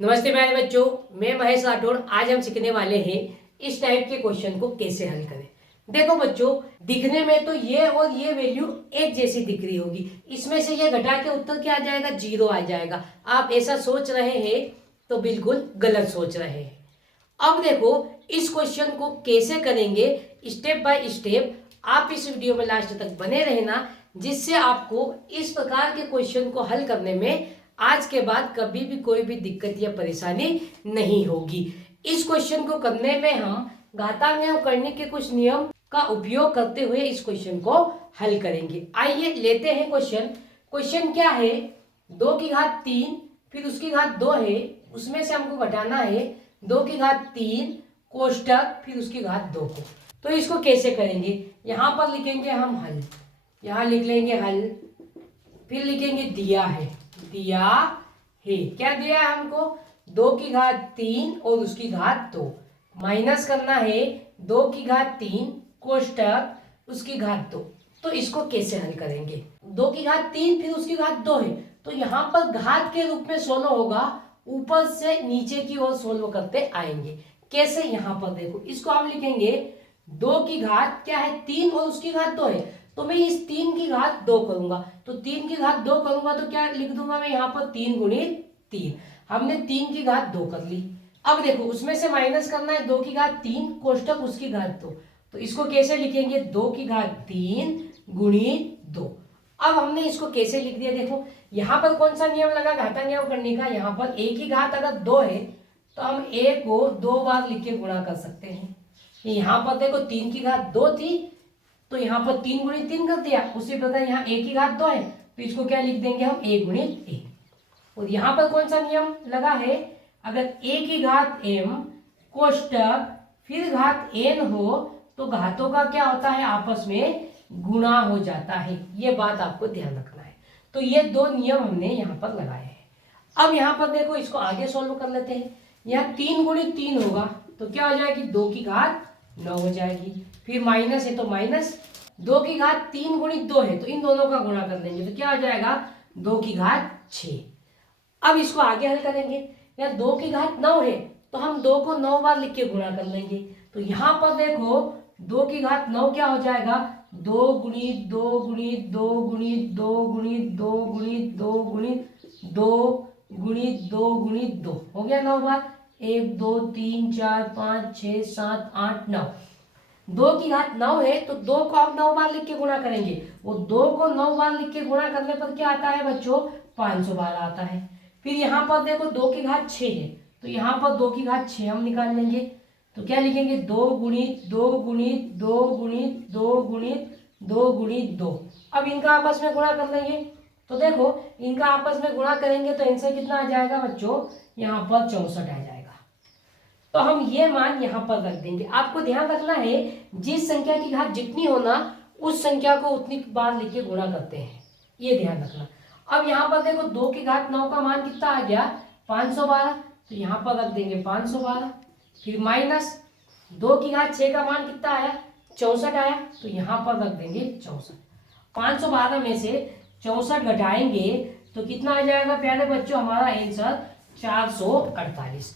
नमस्ते प्यारे बच्चों, मैं महेश राठौड़। आज हम सीखने वाले हैं इस टाइप के क्वेश्चन को कैसे हल करें। देखो बच्चों, दिखने में तो ये और ये वैल्यू एक जैसी दिख रही होगी, इसमें से ये घटा के उत्तर क्या आ जाएगा, 0 आ जाएगा। आप ऐसा सोच रहे हैं तो बिल्कुल गलत सोच रहे हैं। अब देखो, इस क्वेश्चन को कैसे करेंगे स्टेप बाय स्टेप, आप इस वीडियो में लास्ट तक बने रहना, जिससे आपको इस प्रकार के क्वेश्चन को हल करने में आज के बाद कभी भी कोई भी दिक्कत या परेशानी नहीं होगी। इस क्वेश्चन को करने में हम घातांक एवं करने के कुछ नियम का उपयोग करते हुए इस क्वेश्चन को हल करेंगे। आइए लेते हैं क्वेश्चन। क्वेश्चन क्या है, 2 की घात 3 फिर उसकी घात 2 है, उसमें से हमको घटाना है 2 की घात 3 कोष्टक फिर उसकी घात 2 को। तो इसको कैसे करेंगे, यहाँ पर लिखेंगे हम हल, यहाँ लिख लेंगे हल, फिर लिखेंगे दिया है, दिया है क्या दिया है हमको, 2 की घात 3 और उसकी घात 2, माइनस करना है 2 की घात 3 कोष्टक उसकी घात 2। तो इसको कैसे हल करेंगे, 2 की घात 3 फिर उसकी घात 2 है, तो यहाँ पर घात के रूप में सोल्व होगा, ऊपर से नीचे की ओर सोल्व करते आएंगे। कैसे, यहाँ पर देखो, इसको हम लिखेंगे 2 की घात क्या है 3 और उसकी घात 2 है, तो मैं इस 3 की घात 2 करूंगा, तो 3 की घात 2 करूंगा तो क्या लिख दूंगा मैं यहाँ पर 3 गुणित 3। हमने 3 की घात 2 कर ली। अब देखो, उसमें से माइनस करना है 2 की घात 3 कोष्टक उसकी घात 2, तो इसको कैसे लिखेंगे, 2 की घात 3 गुणित 2। अब हमने इसको कैसे लिख दिया, देखो यहाँ पर कौन सा नियम लगा घातांक एवं करने का, यहाँ पर a की घात अगर 2 है तो हम a को 2 बार लिख के गुणा कर सकते हैं। यहाँ पर देखो 3 की घात 2 थी, तो यहाँ पर 3 गुणित 3 कर दिया, उसी प्रकार यहाँ a की घात 2 है, तो इसको क्या लिख देंगे हम a गुणित a। और यहाँ पर कौन सा नियम लगा है, अगर a की घात m कोष्टक फिर घात n हो तो घातों का क्या होता है, आपस में गुणा हो जाता है। ये बात आपको ध्यान रखना है। तो ये 2 नियम हमने यहाँ पर लगाए हैं। अब यहाँ पर देखो, इसको आगे सोल्व कर लेते हैं। यहाँ 3 गुणित 3 होगा तो क्या हो जाएगी, 2 की घात 9 हो जाएगी, फिर माइनस है तो माइनस, 2 की घात 3 गुणित 2 है तो इन दोनों का गुणा कर लेंगे तो क्या हो जाएगा, 2 की घात 6। अब इसको आगे हल करेंगे, या 2 की घात 9 है तो हम 2 को 9 बार लिख के गुणा कर लेंगे, तो यहाँ पर देखो 2 की घात 9 क्या हो जाएगा, 2 गुणित 2 गुणित 2 गुणित 2 गुणित 2 गुणित 2 गुणित 2 गुणित 2 गुणित 2 हो गया 9 बार, 1 2 3 4 5 6 7 8 9। 2 की घात 9 है तो 2 को आप 9 बार लिख के गुणा करेंगे, वो 2 को 9 बार लिख के गुणा करने पर क्या आता है बच्चों, 500 बार आता है। फिर यहाँ पर देखो 2 की घात 6 है तो यहाँ पर 2 की घात 6 हम निकाल लेंगे, तो क्या लिखेंगे, 2 गुणित 2 गुणित 2 गुणित 2 गुणित 2 गुणित 2। अब इनका आपस में गुणा कर लेंगे, तो देखो इनका आपस में गुणा करेंगे तो आंसर कितना आ जाएगा बच्चों, यहाँ पर 64 आ जाएगा। तो हम ये मान यहाँ पर रख देंगे। आपको ध्यान रखना है, जिस संख्या की घात जितनी होना उस संख्या को उतनी बार लिख के गुणा करते हैं, ये ध्यान रखना। अब यहाँ पर देखो 2 की घात 9 का मान कितना आ गया, 512, तो यहाँ पर रख देंगे 512, फिर माइनस 2 की घात 6 का मान कितना आया, 64 आया, तो यहाँ पर रख देंगे 64। 512 में से 64 घटाएंगे तो कितना आ जाएगा प्यारे बच्चों, हमारा आंसर 448।